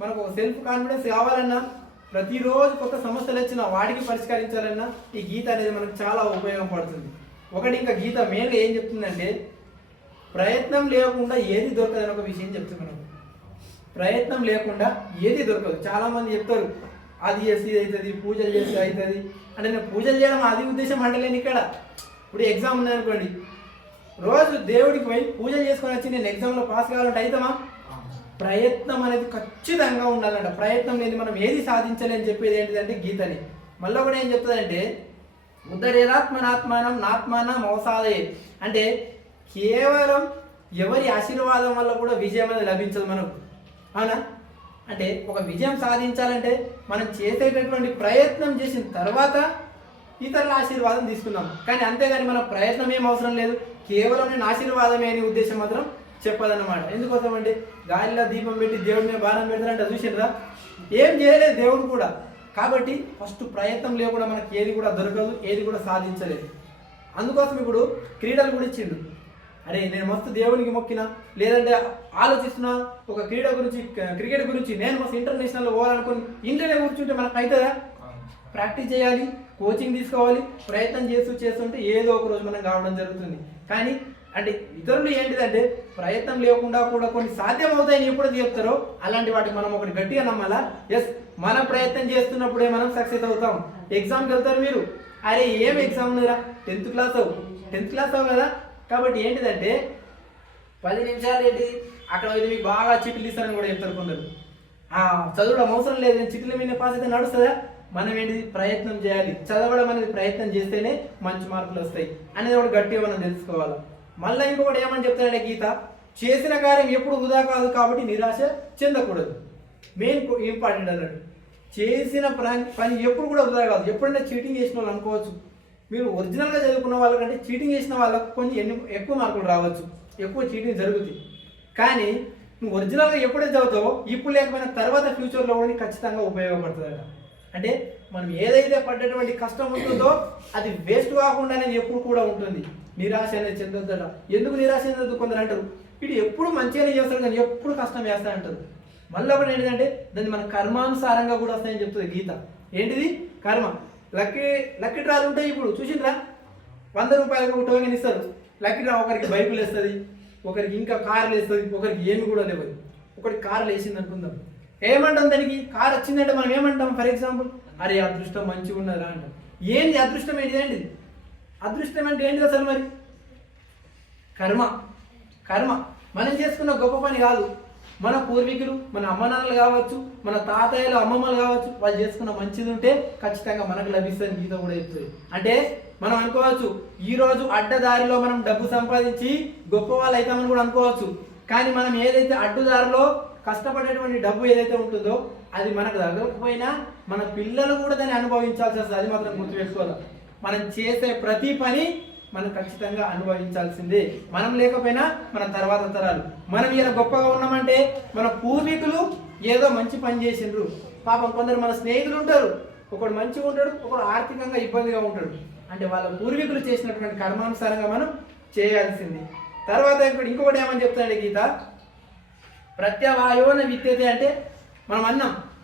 మనకు ఒక self confidence కావాలన్నా, ప్రతిరోజు కొత్త సమస్యలు వచ్చినా వాటికి పరిష్కరించాలన్నా ఈ గీత అనేది మనకు చాలా ఉపయోగపడుతుంది. ఒకటి ఇంకా గీత మెయిన్గా ఏం చెప్తుందంటే, ప్రయత్నం లేకుండా ఏది దొరకదని ఒక విషయం చెప్తుంది మనకు. ప్రయత్నం లేకుండా ఏది దొరకదు. చాలామంది చెప్తారు అది చేసి ఇది అవుతుంది, పూజలు చేస్తే అవుతుంది అంటే, నేను పూజలు చేయడం అది ఉద్దేశం అంటలేను ఇక్కడ. ఇప్పుడు ఎగ్జామ్ ఉందనుకోండి, రోజు దేవుడికి పోయి పూజలు చేసుకొని వచ్చి నేను ఎగ్జామ్లో పాస్ కావాలంటే అవుతామా? ప్రయత్నం అనేది ఖచ్చితంగా ఉండాలంట. ప్రయత్నం లేని మనం ఏది సాధించలేని చెప్పేది ఏంటిదంటే గీతని. మళ్ళీ కూడా ఏం చెప్తుందంటే, ఉద్ధరేదాత్మనాత్మానం నాత్మానం అవసాదే అంటే, కేవలం ఎవరి ఆశీర్వాదం వల్ల కూడా విజయం అనేది లభించదు మనకు. అవునా? అంటే ఒక విజయం సాధించాలంటే మనం చేసేటటువంటి ప్రయత్నం చేసిన తర్వాత ఇతరుల ఆశీర్వాదం తీసుకున్నాం. కానీ అంతేగాని మన ప్రయత్నం ఏం అవసరం లేదు, కేవలం నేను ఆశీర్వాదమే అనే ఉద్దేశం మాత్రం చెప్పదన్నమాట. ఎందుకోసం అంటే, గాలిలో దీపం పెట్టి దేవుడి మీద బాణం పెడతారంటే చూసిండ్రా, ఏం చేయలేదు దేవుడు కూడా. కాబట్టి ఫస్ట్ ప్రయత్నం లేకుండా మనకి ఏది కూడా దొరకదు, ఏది కూడా సాధించలేదు. అందుకోసం ఇప్పుడు క్రీడలు కూడా ఇచ్చిండు. అరే నేను మస్తు దేవునికి మొక్కినా, లేదంటే ఆలోచిస్తున్నా ఒక క్రికెట్ గురించి నేను మస్తు ఇంటర్నేషనల్లో పోవాలనుకుని ఇంట్లోనే కూర్చుంటే మనకు అవుతుందా? ప్రాక్టీస్ చేయాలి, కోచింగ్ తీసుకోవాలి, ప్రయత్నం చేస్తుంటే ఏదో ఒక రోజు మనం కావడం జరుగుతుంది. కానీ అంటే ఇతరులు ఏంటిదంటే, ప్రయత్నం లేకుండా కూడా కొన్ని సాధ్యం అవుతాయని ఎప్పుడైతే చెప్తారో అలాంటి వాటికి మనం ఒకటి గట్టిగా నమ్మాలా. ఎస్, మనం ప్రయత్నం చేస్తున్నప్పుడే మనం సక్సెస్ అవుతాం. ఎగ్జామ్కి వెళ్తారు మీరు, అరే ఏం ఎగ్జామ్ ఉందిరా, 10th క్లాస్ అవు కదా. కాబట్టి ఏంటిదంటే 10 నిమిషాలు ఏంటి అక్కడ ఇది మీకు బాగా చిట్లు ఇస్తారని కూడా చెప్తారు కొందరు. చదవడం అవసరం లేదు, నేను చిట్ల మీద పాస్ అయితే నడుస్తుందా? మనం ఏంటిది ప్రయత్నం చేయాలి. చదవడం అనేది ప్రయత్నం చేస్తేనే మంచి మార్కులు వస్తాయి అనేది ఒకటి గట్టిగా మనం తెలుసుకోవాలి. మళ్ళీ ఇంకొకటి ఏమని చెప్తాడంటే గీత, చేసిన కార్యం ఎప్పుడు వృధా కాదు కాబట్టి నిరాశ చెందకూడదు. మెయిన్ ఇంపార్టెంట్ అన్నట్టు, చేసిన పని ఎప్పుడు కూడా వృధా కాదు. ఎప్పుడైనా చీటింగ్ చేసిన వాళ్ళు అనుకోవచ్చు, మీరు ఒరిజినల్గా చదువుకున్న వాళ్ళకంటే చీటింగ్ చేసిన వాళ్ళకు కొంచెం ఎక్కువ మార్కులు రావచ్చు, ఎక్కువ చీటింగ్ జరుగుతుంది. కానీ నువ్వు ఒరిజినల్గా ఎప్పుడైతే చదువుతావో ఇప్పుడు లేకపోయినా తర్వాత ఫ్యూచర్లో కూడా ఖచ్చితంగా ఉపయోగపడుతుంది. అంటే మనం ఏదైతే పడ్డటువంటి కష్టం ఉంటుందో అది వేస్ట్ కాకుండానే ఎప్పుడు కూడా ఉంటుంది. నిరాశ అనేది చెందొద్దట. ఎందుకు నిరాశ చెందొద్దు? కొందరు అంటారు వీడు ఎప్పుడు మంచిగానే చేస్తాడు కానీ ఎప్పుడు కష్టం వేస్తాడంటారు. మళ్ళీ ఒకటి ఏంటంటే దాన్ని మన కర్మానుసారంగా కూడా వస్తాయని చెప్తుంది గీత. ఏంటిది? కర్మ. లక్కీ డ్రాలు ఉంటాయి. ఇప్పుడు చూసిండ్రా, 100 రూపాయలకు ఒక టోకెన్ ఇస్తారు. లక్కీ డ్రా ఒకరికి బైకులు వేస్తుంది, ఒకరికి ఇంకా కార్లు వేస్తుంది, ఒకరికి ఏమి కూడా లేవు. ఒకరికి కార్లు వేసింది అనుకుందాం, ఏమంటాం దానికి? కార్ వచ్చిందంటే మనం ఏమంటాం? ఫర్ ఎగ్జాంపుల్, అరే అదృష్టం మంచిగా ఉన్నదా అంటాం. ఏంటి అదృష్టం? ఏంటిది? అదృష్టం అంటే ఏంటిది అసలు? మరి కర్మ. మనం చేసుకున్న గొప్ప పని కాదు. మన పూర్వీకులు, మన అమ్మనాన్నలు కావచ్చు, మన తాతయ్యలు అమ్మమ్మలు కావచ్చు, వాళ్ళు చేసుకున్న మంచిది ఉంటే ఖచ్చితంగా మనకు లభిస్తుంది. గీత కూడా చెప్తుంది. అంటే మనం అనుకోవచ్చు ఈరోజు అడ్డదారిలో మనం డబ్బు సంపాదించి గొప్ప వాళ్ళు అవుతామని కూడా అనుకోవచ్చు. కానీ మనం ఏదైతే అడ్డుదారిలో కష్టపడేటువంటి డబ్బు ఏదైతే ఉంటుందో అది మనకు తగ్గకపోయినా మన పిల్లలు కూడా దాన్ని అనుభవించాల్సి వస్తుంది. అది మాత్రం గుర్తుపెట్టుకోవాలి. మనం చేసే ప్రతి పని మనం ఖచ్చితంగా అనుభవించాల్సిందే. మనం లేకపోయినా మన తర్వాత తరాలు. మనం ఇలా గొప్పగా ఉన్నామంటే మన పూర్వీకులు ఏదో మంచి పని చేసిండ్రు. పాపం కొందరు మన స్నేహితులు ఉంటారు, ఒకడు మంచిగా ఉంటాడు, ఒకడు ఆర్థికంగా ఇబ్బందిగా ఉంటాడు. అంటే వాళ్ళ పూర్వీకులు చేసినటువంటి కర్మానుసారంగా మనం చేయాల్సింది. తర్వాత ఇంకొకటి ఏమని చెప్తాడు గీత, ప్రత్యవాయోన విత్యతే అంటే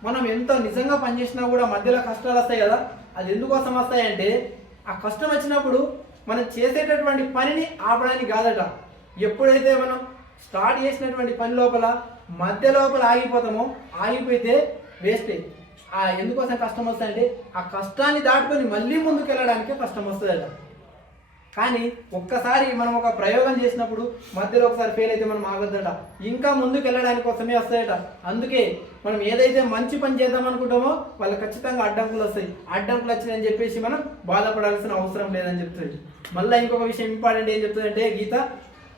మనం ఎంతో నిజంగా పనిచేసినా కూడా మధ్యలో కష్టాలు వస్తాయి కదా. అది ఎందుకోసం వస్తాయంటే ఆ కష్టం వచ్చినప్పుడు మనం చేసేటటువంటి పనిని ఆపడానికి కాదట. ఎప్పుడైతే మనం స్టార్ట్ చేసినటువంటి పని మధ్య లోపల ఆగిపోతామో, ఆగిపోతే వేస్టే. ఎందుకోసం కష్టం వస్తాయంటే ఆ కష్టాన్ని దాటుకొని మళ్ళీ ముందుకు వెళ్ళడానికే కష్టం వస్తుందట. కానీ ఒక్కసారి మనం ఒక ప్రయోగం చేసినప్పుడు మధ్యలో ఒకసారి ఫెయిల్ అయితే మనం ఆగొద్దట, ఇంకా ముందుకు వెళ్ళడానికి కోసమే వస్తాయట. అందుకే మనం ఏదైతే మంచి పని చేద్దాం అనుకుంటామో వాళ్ళు ఖచ్చితంగా అడ్డంకులు వస్తాయి. అడ్డంకులు వచ్చినాయని చెప్పేసి మనం బాధపడాల్సిన అవసరం లేదని చెప్తుంది. మళ్ళీ ఇంకొక విషయం ఇంపార్టెంట్ ఏం చెప్తుందంటే గీత,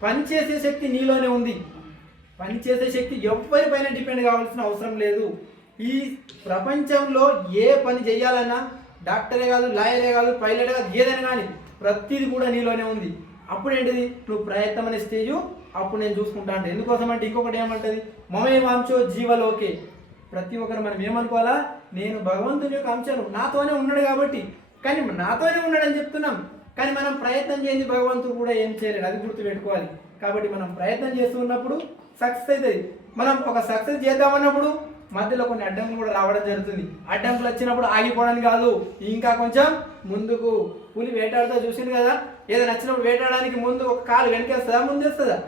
పని చేసే శక్తి నీలోనే ఉంది. పని చేసే శక్తి ఎవరిపైన డిపెండ్ కావాల్సిన అవసరం లేదు. ఈ ప్రపంచంలో ఏ పని చేయాలన్నా డాక్టరే కాదు, లాయరే కాదు, పైలటే కాదు, ఏదైనా కానీ ప్రతిది కూడా నీలోనే ఉంది. అప్పుడు ఏంటిది? నువ్వు ప్రయత్నం అనే స్టేజ్ అప్పుడు నేను చూసుకుంటా అంటే. ఎందుకోసం అంటే ఇంకొకటి ఏమంటది, మమే వాంచో జీవలోకే. ప్రతి ఒక్కరు మనం ఏమనుకోవాలా, నేను భగవంతుని యొక్క అంశాలు నాతోనే ఉన్నాడు కాబట్టి. కానీ నాతోనే ఉన్నాడని చెప్తున్నాం, కానీ మనం ప్రయత్నం చేయండి భగవంతుడు కూడా ఏం చేయలేడు. అది గుర్తుపెట్టుకోవాలి. కాబట్టి మనం ప్రయత్నం చేస్తూ ఉన్నప్పుడు సక్సెస్ అవుతుంది. మనం ఒక సక్సెస్ చేద్దామన్నప్పుడు మధ్యలో కొన్ని అడ్డంకులు కూడా రావడం జరుగుతుంది. అడ్డంకులు వచ్చినప్పుడు ఆగిపోవడానికి కాదు, ఇంకా కొంచెం ముందుకు. పులి వేటాడుతూ చూసింది కదా, ఏదైనా నచ్చినప్పుడు వేటాడడానికి ముందు ఒక కాలు వెనకేస్తుందా ముందేస్తుందా?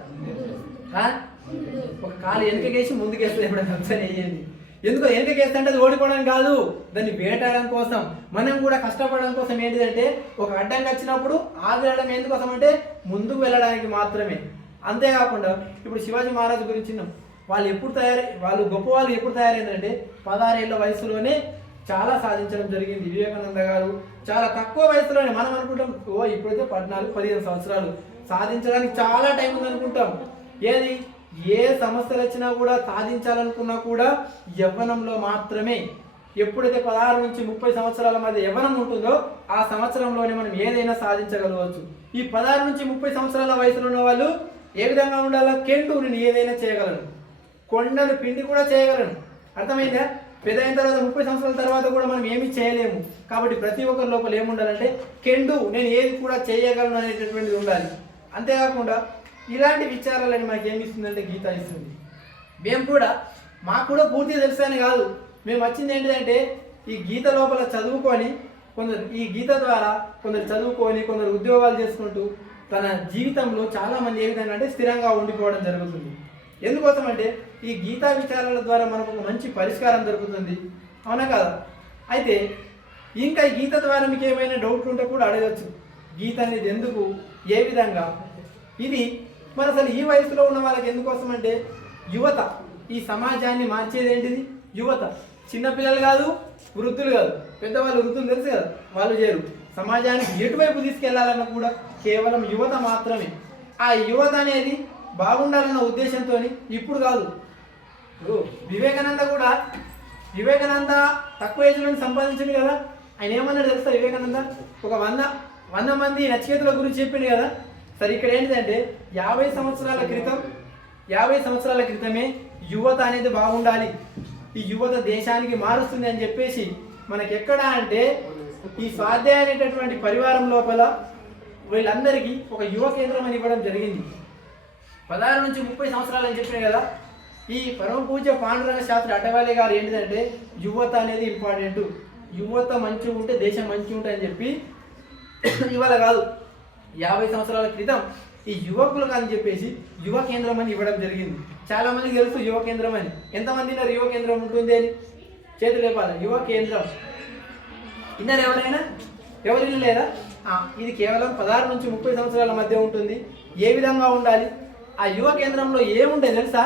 ఒక కాలు వెనకకేసి ముందుకేస్తుంది. ఎప్పుడైనా ఒకసారి వేయండి. ఎందుకో వెనకకేస్తే అంటే అది ఓడిపోవడానికి కాదు, దాన్ని వేటాడడం కోసం. మనం కూడా కష్టపడడం కోసం ఏంటిదంటే ఒక అడ్డంకి వచ్చినప్పుడు ఆగడం ఎందుకోసం అంటే ముందుకు వెళ్ళడానికి మాత్రమే. అంతేకాకుండా ఇప్పుడు శివాజీ మహారాజు గురించి వాళ్ళు గొప్ప వాళ్ళు ఎప్పుడు తయారైందంటే 16 ఏళ్ల వయసులోనే చాలా సాధించడం జరిగింది. వివేకానంద గారు చాలా తక్కువ వయసులోనే, మనం అనుకుంటాం ఇప్పుడైతే 14-15 సంవత్సరాలు సాధించడానికి చాలా టైం ఉంది అనుకుంటాం. ఏది ఏ సమస్యలు వచ్చినా కూడా సాధించాలనుకున్నా కూడా యవ్వనంలో మాత్రమే. ఎప్పుడైతే 16 నుంచి 30 సంవత్సరాల మధ్య యవ్వనం ఉంటుందో ఆ సంవత్సరంలోనే మనం ఏదైనా సాధించగలవచ్చు. ఈ 16 నుంచి 30 సంవత్సరాల వయసులో ఉన్న వాళ్ళు ఏ విధంగా ఉండాలో, కెండు నేను ఏదైనా చేయగలను, కొండలు పిండి కూడా చేయగలను. అర్థమైందా? పెద్ద అయిన తర్వాత 30 సంవత్సరాల తర్వాత కూడా మనం ఏమీ చేయలేము. కాబట్టి ప్రతి ఒక్కరి లోపల ఏముండాలంటే కెండు, నేను ఏది కూడా చేయగలను అనేటటువంటిది ఉండాలి. అంతేకాకుండా ఇలాంటి విచారాలని మనకి ఏమి ఇస్తుందంటే గీత ఇస్తుంది. మేము కూడా మాకు కూడా పూర్తిగా తెలుసని కాదు, మేము వచ్చింది ఏంటిదంటే ఈ గీత లోపల చదువుకొని కొందరు, ఈ గీత ద్వారా కొందరు చదువుకొని కొందరు ఉద్యోగాలు చేసుకుంటూ తన జీవితంలో చాలామంది ఏ విధంగా అంటే స్థిరంగా ఉండిపోవడం జరుగుతుంది. ఎందుకోసం అంటే ఈ గీతా విచారాల ద్వారా మనకు ఒక మంచి పరిష్కారం దొరుకుతుంది. అవునా కదా? అయితే ఇంకా ఈ గీత ద్వారా మీకు ఏమైనా డౌట్లు ఉంటే కూడా అడగచ్చు. గీత అనేది ఎందుకు, ఏ విధంగా, ఇది మరి అసలు ఈ వయసులో ఉన్న వాళ్ళకి ఎందుకోసం అంటే యువత ఈ సమాజాన్ని మార్చేది ఏంటిది? యువత. చిన్నపిల్లలు కాదు, వృద్ధులు కాదు, పెద్దవాళ్ళు, వృద్ధులు తెలుసు కదా, వాళ్ళు చేరు. సమాజానికి ఎటువైపు తీసుకెళ్లాలన్నా కూడా కేవలం యువత మాత్రమే. ఆ యువత అనేది బాగుండాలన్న ఉద్దేశంతో ఇప్పుడు కాదు. వివేకానంద తక్కువ ఏజ్లో సంపాదించింది కదా. ఆయన ఏమన్నాడు తెలుసా? వివేకానంద ఒక 100 మంది నచికేతుల గురించి చెప్పింది కదా. సరే ఇక్కడ ఏంటిదంటే 50 సంవత్సరాల క్రితమే యువత అనేది బాగుండాలి, ఈ యువత దేశానికి మారుస్తుంది అని చెప్పేసి మనకి ఎక్కడ అంటే ఈ స్వాధ్యాయ అనేటటువంటి పరివారం లోపల వీళ్ళందరికీ ఒక యువ కేంద్రం అని ఇవ్వడం జరిగింది. 16 నుంచి 30 సంవత్సరాలు అని చెప్పినాయి కదా. ఈ పరమ పూజ్య పాండురంగ శాస్త్రి అటవాలే గారు ఏంటిదంటే యువత అనేది ఇంపార్టెంట్, యువత మంచిగా ఉంటే దేశం మంచిగా ఉంటుంది అని చెప్పి ఇవాళ కాదు 50 సంవత్సరాల క్రితం ఈ యువకులకు అని చెప్పేసి యువ కేంద్రం అని ఇవ్వడం జరిగింది. చాలా మందికి తెలుసు యువ కేంద్రం అని. ఎంతమంది ఉన్నారు యువ కేంద్రం ఉంటుంది అని? చేతులు లేపాలి. యువ కేంద్రం విన్నారు ఎవరైనా? ఎవరు లేదా? ఇది కేవలం 16 నుంచి 30 సంవత్సరాల మధ్య ఉంటుంది. ఏ విధంగా ఉండాలి? ఆ యువ కేంద్రంలో ఏముంటాయి తెలుసా?